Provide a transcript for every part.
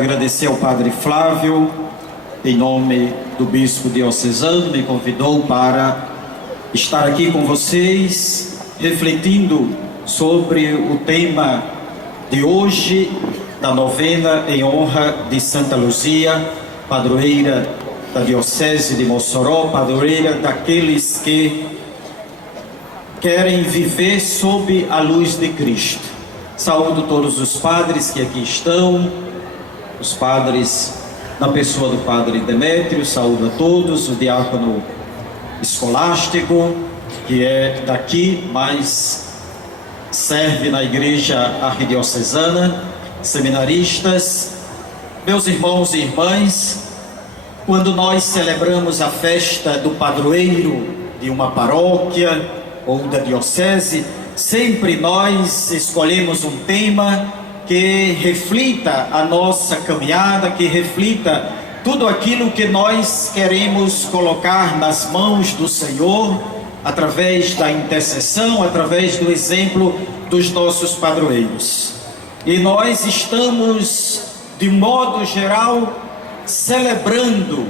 agradecer ao Padre Flávio, em nome do Bispo Diocesano, me convidou para estar aqui com vocês, refletindo sobre o tema de hoje, da novena em honra de Santa Luzia, padroeira da Diocese de Mossoró, padroeira daqueles que querem viver sob a luz de Cristo. Saúdo todos os padres que aqui estão, os padres na pessoa do Padre Demétrio, saúdo a todos, o diácono escolástico, que é daqui, mas serve na igreja arquidiocesana, seminaristas, meus irmãos e irmãs. Quando nós celebramos a festa do padroeiro de uma paróquia ou da diocese, sempre nós escolhemos um tema que reflita a nossa caminhada, que reflita tudo aquilo que nós queremos colocar nas mãos do Senhor, através da intercessão, através do exemplo dos nossos padroeiros. E nós estamos, de modo geral, celebrando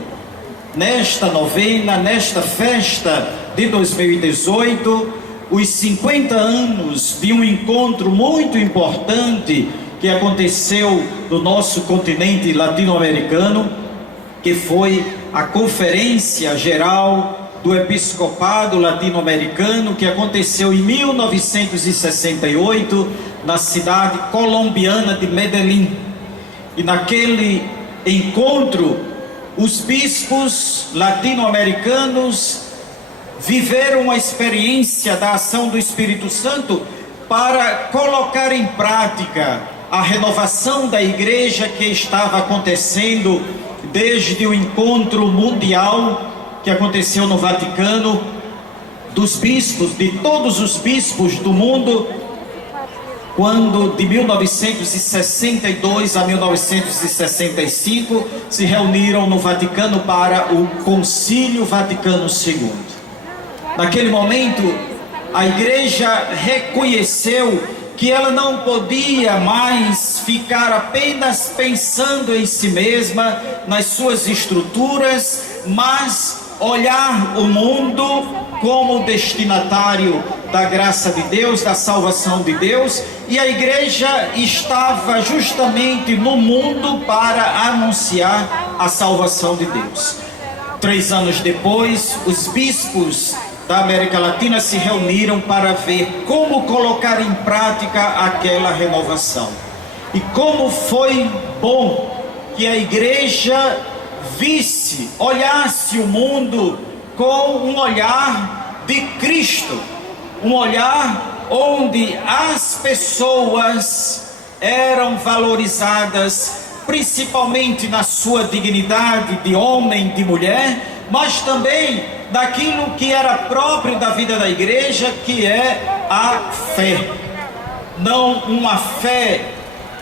nesta novena, nesta festa de 2018, os 50 anos de um encontro muito importante que aconteceu no nosso continente latino-americano, que foi a Conferência Geral do Episcopado Latino-Americano, que aconteceu em 1968 na cidade colombiana de Medellín. E naquele encontro, os bispos latino-americanos viveram uma experiência da ação do Espírito Santo para colocar em prática a renovação da igreja que estava acontecendo desde o encontro mundial que aconteceu no Vaticano, dos bispos, de todos os bispos do mundo, quando de 1962 a 1965 se reuniram no Vaticano para o Concílio Vaticano II. Naquele momento, a igreja reconheceu que ela não podia mais ficar apenas pensando em si mesma, nas suas estruturas, mas olhar o mundo como destinatário da graça de Deus, da salvação de Deus, e a igreja estava justamente no mundo para anunciar a salvação de Deus. 3 anos depois, os bispos da América Latina se reuniram para ver como colocar em prática aquela renovação. E como foi bom que a igreja visse, olhasse o mundo com um olhar de Cristo, um olhar onde as pessoas eram valorizadas, principalmente na sua dignidade de homem, de mulher, mas também daquilo que era próprio da vida da igreja, que é a fé. Não uma fé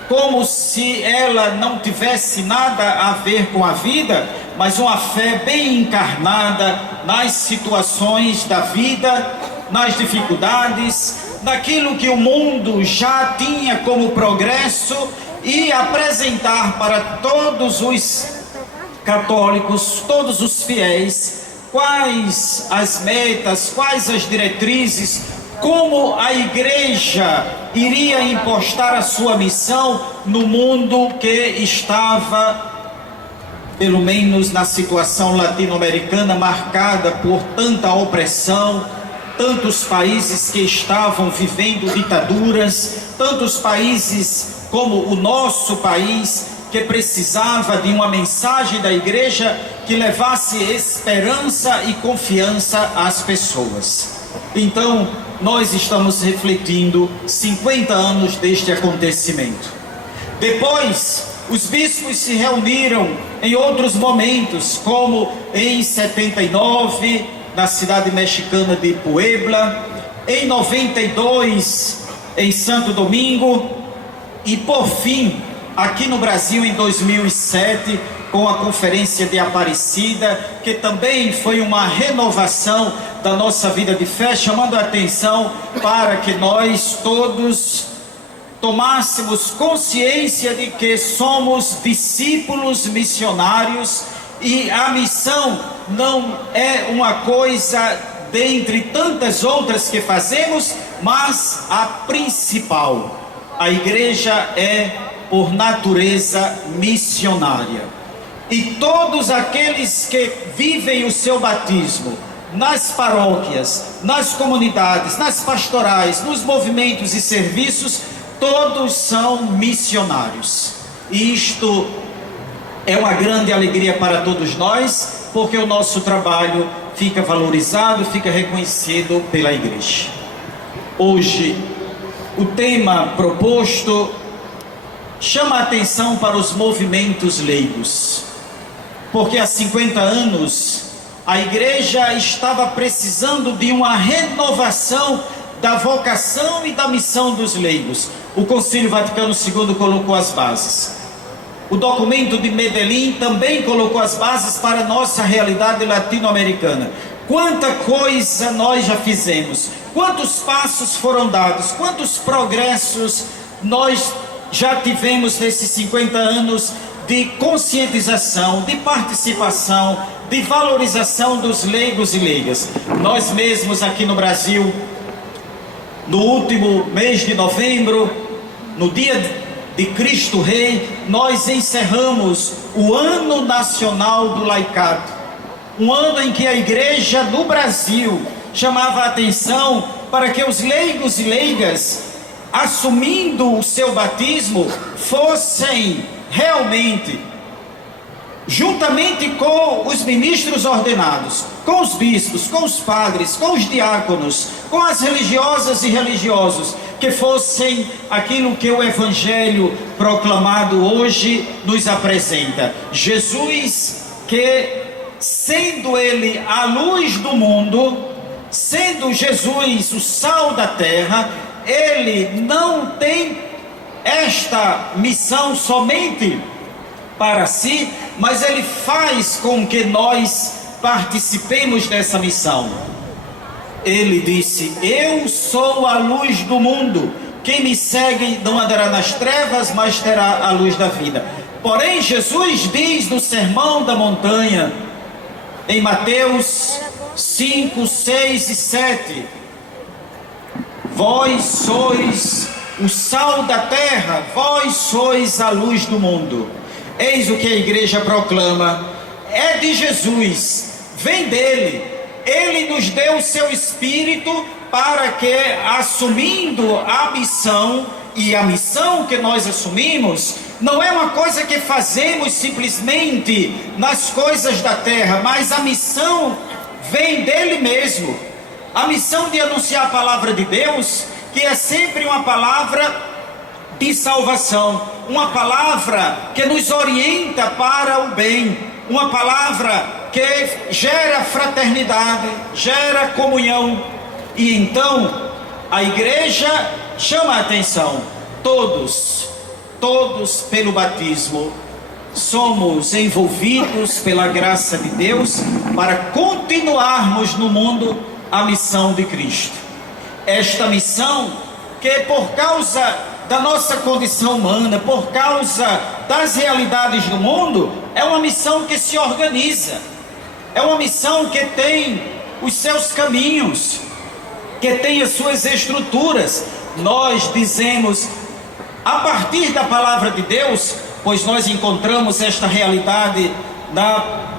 como se ela não tivesse nada a ver com a vida, mas uma fé bem encarnada nas situações da vida, nas dificuldades, naquilo que o mundo já tinha como progresso, e apresentar para todos os católicos, todos os fiéis, quais as metas, quais as diretrizes, como a igreja iria impostar a sua missão no mundo que estava, pelo menos na situação latino-americana, marcada por tanta opressão, tantos países que estavam vivendo ditaduras, tantos países como o nosso país, que precisava de uma mensagem da igreja que levasse esperança e confiança às pessoas. Então, nós estamos refletindo 50 anos deste acontecimento. Depois, os bispos se reuniram em outros momentos, como em 79, na cidade mexicana de Puebla, em 92, em Santo Domingo, e por fim, aqui no Brasil em 2007, com a Conferência de Aparecida, que também foi uma renovação da nossa vida de fé, chamando a atenção para que nós todos tomássemos consciência de que somos discípulos missionários e a missão não é uma coisa dentre tantas outras que fazemos, mas a principal. A igreja é, por natureza, missionária. E todos aqueles que vivem o seu batismo nas paróquias, nas comunidades, nas pastorais, nos movimentos e serviços, todos são missionários. E isto é uma grande alegria para todos nós, porque o nosso trabalho fica valorizado, fica reconhecido pela igreja. Hoje, o tema proposto chama a atenção para os movimentos leigos, porque há 50 anos a igreja estava precisando de uma renovação da vocação e da missão dos leigos. O Concílio Vaticano II colocou as bases. O documento de Medellín também colocou as bases para a nossa realidade latino-americana. Quanta coisa nós já fizemos, quantos passos foram dados, quantos progressos nós já tivemos nesses 50 anos de conscientização, de participação, de valorização dos leigos e leigas. Nós mesmos aqui no Brasil, no último mês de novembro, no dia de Cristo Rei, nós encerramos o Ano Nacional do Laicado, um ano em que a igreja no Brasil chamava a atenção para que os leigos e leigas, assumindo o seu batismo, fossem realmente, juntamente com os ministros ordenados, com os bispos, com os padres, com os diáconos, com as religiosas e religiosos, que fossem aquilo que o Evangelho proclamado hoje nos apresenta. Jesus, que sendo Ele a luz do mundo, sendo Jesus o sal da terra, Ele não tem esta missão somente para si, mas Ele faz com que nós participemos dessa missão. Ele disse: eu sou a luz do mundo, quem me segue não andará nas trevas, mas terá a luz da vida. Porém, Jesus diz no Sermão da Montanha, em Mateus 5, 6 e 7, vós sois o sal da terra, vós sois a luz do mundo. Eis o que a igreja proclama: é de Jesus, vem dele. Ele nos deu o seu Espírito para que, assumindo a missão, e a missão que nós assumimos não é uma coisa que fazemos simplesmente nas coisas da terra, mas a missão vem dele mesmo. A missão de anunciar a palavra de Deus, que é sempre uma palavra de salvação, uma palavra que nos orienta para o bem, uma palavra que gera fraternidade, gera comunhão. E então a igreja chama a atenção: todos pelo batismo somos envolvidos pela graça de Deus para continuarmos no mundo a missão de Cristo. Esta missão que, por causa da nossa condição humana, por causa das realidades do mundo, é uma missão que se organiza, é uma missão que tem os seus caminhos, que tem as suas estruturas. Nós dizemos, a partir da palavra de Deus, pois nós encontramos esta realidade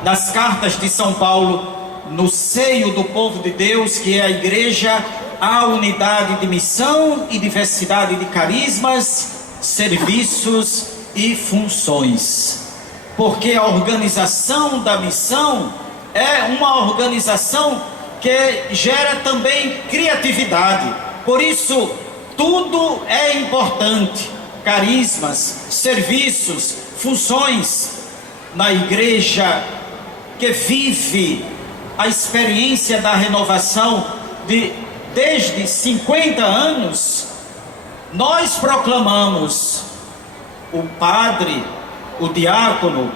nas cartas de São Paulo, no seio do povo de Deus, que é a igreja, há unidade de missão e diversidade de carismas, serviços e funções. Porque a organização da missão é uma organização que gera também criatividade. Por isso, tudo é importante: carismas, serviços, funções. Na igreja que vive a experiência da renovação desde 50 anos, nós proclamamos: o padre, o diácono,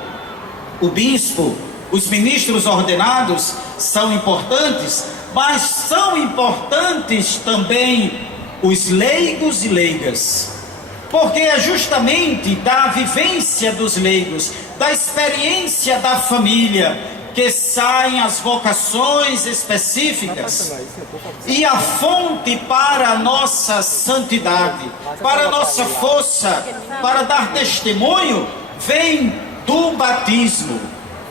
o bispo, os ministros ordenados são importantes, mas são importantes também os leigos e leigas. porque é justamente da vivência dos leigos, da experiência da família, que saem as vocações específicas, e a fonte para a nossa santidade, para a nossa força, para dar testemunho, vem do batismo.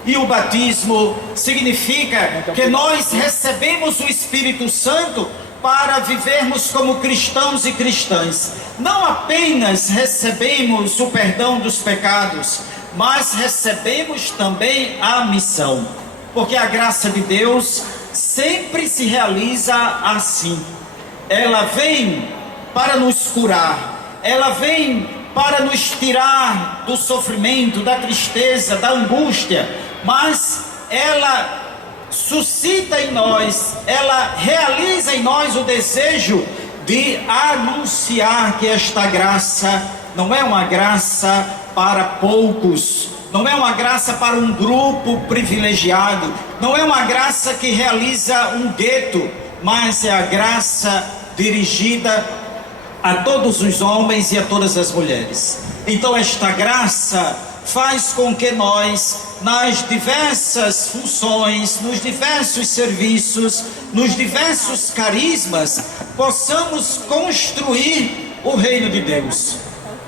E o batismo significa que nós recebemos o Espírito Santo para vivermos como cristãos e cristãs. Não apenas recebemos o perdão dos pecados, mas recebemos também a missão, porque a graça de Deus sempre se realiza assim. Ela vem para nos curar, ela vem para nos tirar do sofrimento, da tristeza, da angústia, mas ela suscita em nós, ela realiza em nós o desejo de anunciar que esta graça não é uma graça para poucos, não é uma graça para um grupo privilegiado, não é uma graça que realiza um gueto, mas é a graça dirigida a todos os homens e a todas as mulheres. Então esta graça faz com que nós, nas diversas funções, nos diversos serviços, nos diversos carismas, possamos construir o reino de Deus.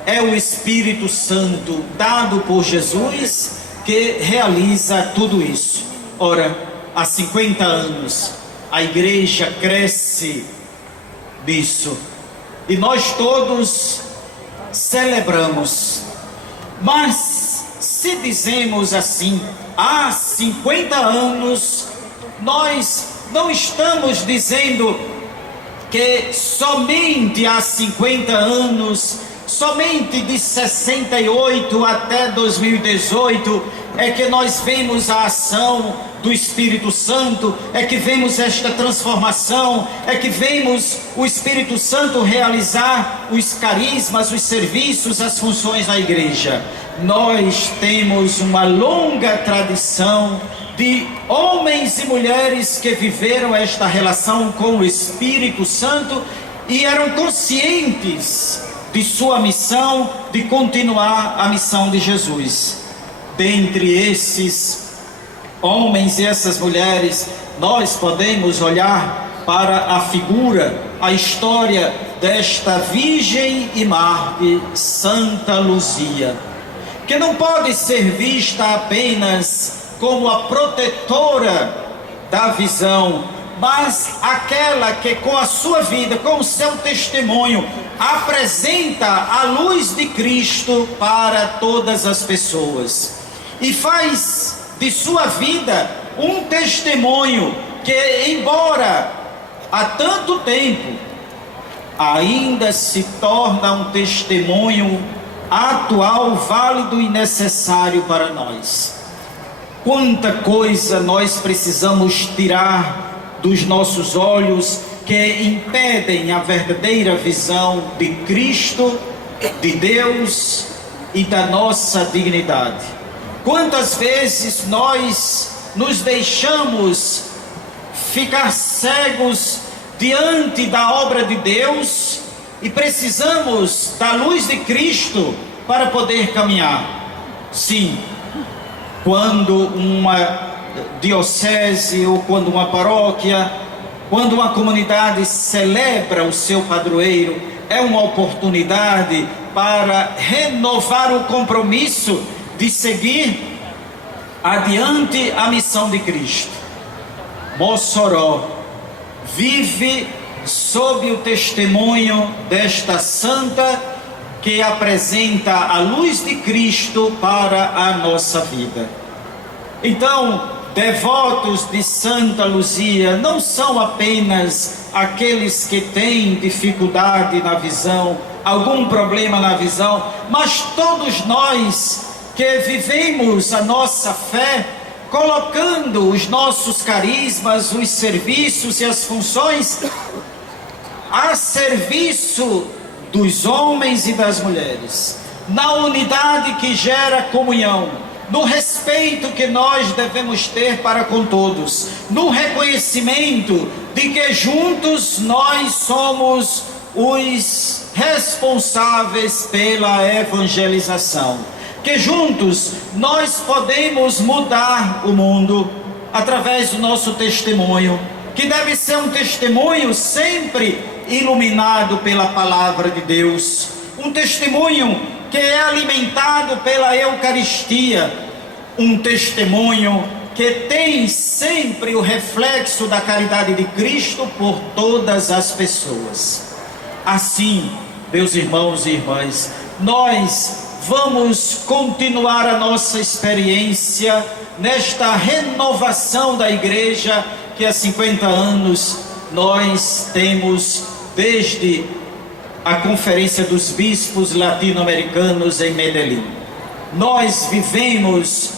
É o Espírito Santo dado por Jesus que realiza tudo isso. Ora, há 50 anos a igreja cresce nisso e nós todos celebramos. Mas se dizemos assim, há 50 anos, nós não estamos dizendo que somente há 50 anos, somente de 68 até 2018, é que nós vemos a ação do Espírito Santo, é que vemos esta transformação, é que vemos o Espírito Santo realizar os carismas, os serviços, as funções da igreja. Nós temos uma longa tradição de homens e mulheres que viveram esta relação com o Espírito Santo e eram conscientes de sua missão, de continuar a missão de Jesus. Dentre esses homens e essas mulheres, nós podemos olhar para a figura, a história desta Virgem e Mártir, Santa Luzia, que não pode ser vista apenas como a protetora da visão, mas aquela que com a sua vida, com o seu testemunho, apresenta a luz de Cristo para todas as pessoas e faz de sua vida um testemunho que, embora há tanto tempo, ainda se torna um testemunho atual, válido e necessário para nós. Quanta coisa nós precisamos tirar dos nossos olhos que impedem a verdadeira visão de Cristo, de Deus e da nossa dignidade. Quantas vezes nós nos deixamos ficar cegos diante da obra de Deus e precisamos da luz de Cristo para poder caminhar. Sim, quando uma diocese ou quando uma paróquia, quando uma comunidade celebra o seu padroeiro, é uma oportunidade para renovar o compromisso de seguir adiante a missão de Cristo. Mossoró vive sob o testemunho desta santa que apresenta a luz de Cristo para a nossa vida. Então, devotos de Santa Luzia não são apenas aqueles que têm dificuldade na visão, algum problema na visão, mas todos nós que vivemos a nossa fé, colocando os nossos carismas, os serviços e as funções a serviço dos homens e das mulheres, na unidade que gera comunhão, no respeito que nós devemos ter para com todos, no reconhecimento de que juntos nós somos os responsáveis pela evangelização. Que juntos nós podemos mudar o mundo através do nosso testemunho, que deve ser um testemunho sempre iluminado pela palavra de Deus, um testemunho que é alimentado pela Eucaristia, um testemunho que tem sempre o reflexo da caridade de Cristo por todas as pessoas. Assim, meus irmãos e irmãs, nós vamos continuar a nossa experiência nesta renovação da igreja que há 50 anos nós temos desde a Conferência dos Bispos Latino-Americanos em Medellín. Nós vivemos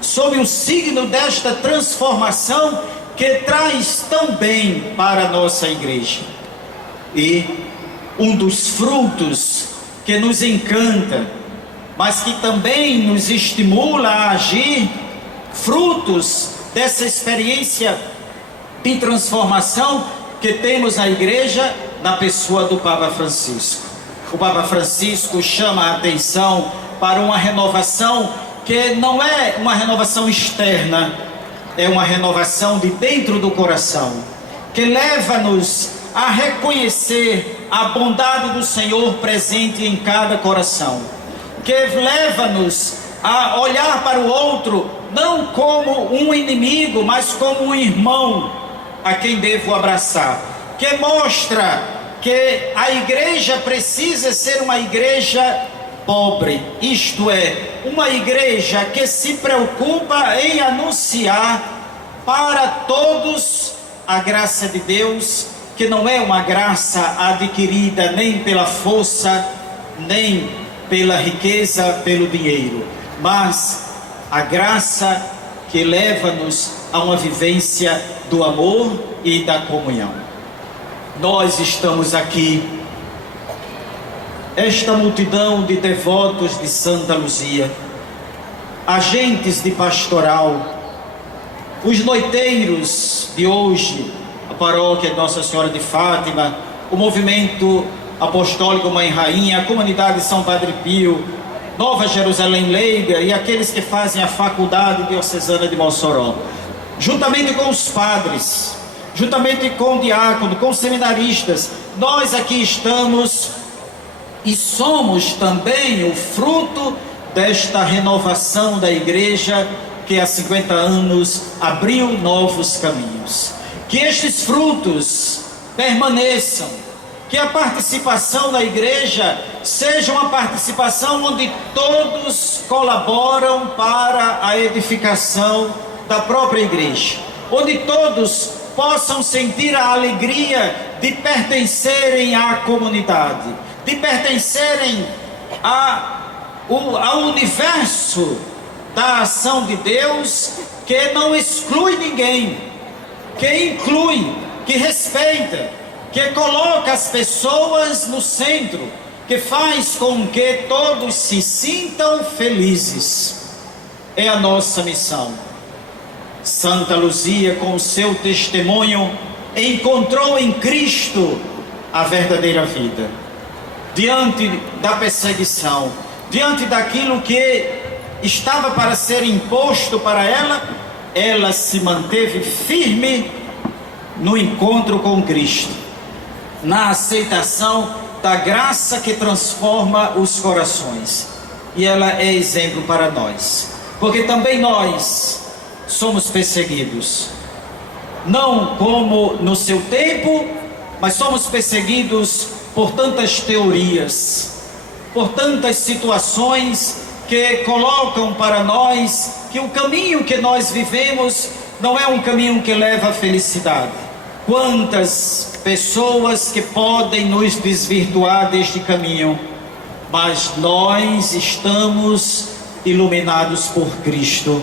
sob o signo desta transformação que traz tão bem para a nossa igreja. E um dos frutos que nos encanta, mas que também nos estimula a agir, frutos dessa experiência de transformação que temos na igreja, na pessoa do Papa Francisco. O Papa Francisco chama a atenção para uma renovação que não é uma renovação externa, é uma renovação de dentro do coração, que leva-nos a reconhecer a bondade do Senhor presente em cada coração, que leva-nos a olhar para o outro não como um inimigo, mas como um irmão a quem devo abraçar, que mostra que a igreja precisa ser uma igreja pobre, isto é, uma igreja que se preocupa em anunciar para todos a graça de Deus, que não é uma graça adquirida nem pela força, nem pela riqueza, pelo dinheiro, mas a graça que leva-nos a uma vivência do amor e da comunhão. Nós estamos aqui, esta multidão de devotos de Santa Luzia, agentes de pastoral, os noiteiros de hoje, a paróquia Nossa Senhora de Fátima, o movimento apostólico Mãe Rainha, a comunidade São Padre Pio, Nova Jerusalém Leiga e aqueles que fazem a faculdade diocesana de Mossoró, juntamente com os padres, juntamente com o diácono, com os seminaristas, nós aqui estamos e somos também o fruto desta renovação da igreja que há 50 anos abriu novos caminhos. Que estes frutos permaneçam, que a participação da igreja seja uma participação onde todos colaboram para a edificação da própria igreja, onde todos possam sentir a alegria de pertencerem à comunidade, de pertencerem ao universo da ação de Deus, que não exclui ninguém, que inclui, que respeita, que coloca as pessoas no centro, que faz com que todos se sintam felizes. É a nossa missão. Santa Luzia, com seu testemunho, encontrou em Cristo a verdadeira vida. Diante da perseguição, diante daquilo que estava para ser imposto para ela, ela se manteve firme no encontro com Cristo, na aceitação da graça que transforma os corações. E ela é exemplo para nós, porque também nós somos perseguidos, não como no seu tempo, mas somos perseguidos por tantas teorias, por tantas situações que colocam para nós que o caminho que nós vivemos não é um caminho que leva à felicidade. Quantas pessoas que podem nos desvirtuar deste caminho, mas nós estamos iluminados por Cristo,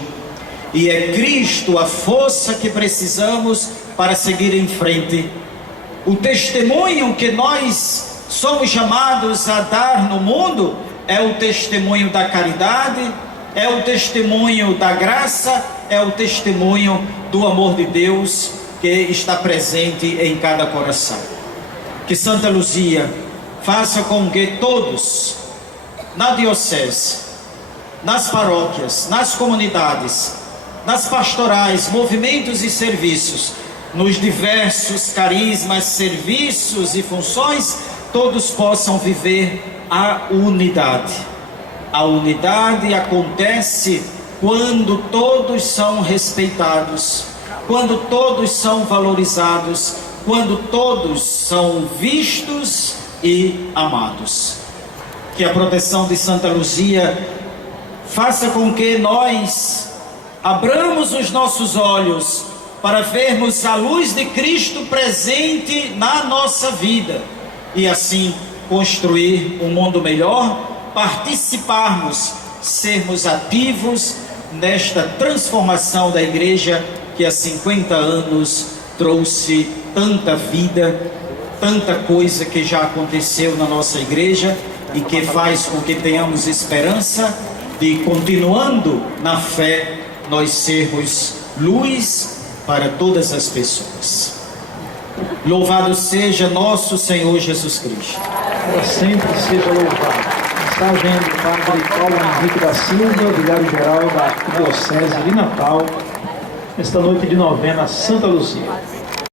e é Cristo a força que precisamos para seguir em frente. O testemunho que nós somos chamados a dar no mundo é o testemunho da caridade, é o testemunho da graça, é o testemunho do amor de Deus que está presente em cada coração. Que Santa Luzia faça com que todos, na diocese, nas paróquias, nas comunidades, nas pastorais, movimentos e serviços, nos diversos carismas, serviços e funções, todos possam viver a unidade. A unidade acontece quando todos são respeitados, quando todos são valorizados, quando todos são vistos e amados. Que a proteção de Santa Luzia faça com que nós abramos os nossos olhos para vermos a luz de Cristo presente na nossa vida e assim construir um mundo melhor, participarmos, sermos ativos nesta transformação da igreja que há 50 anos trouxe tanta vida, tanta coisa que já aconteceu na nossa igreja e que faz com que tenhamos esperança de, continuando na fé, nós sermos luz para todas as pessoas. Louvado seja nosso Senhor Jesus Cristo. Para sempre seja louvado. Mensagem do Padre Paulo Henrique da Silva, vigário-geral da Diocese de Natal, nesta noite de novena Santa Luzia.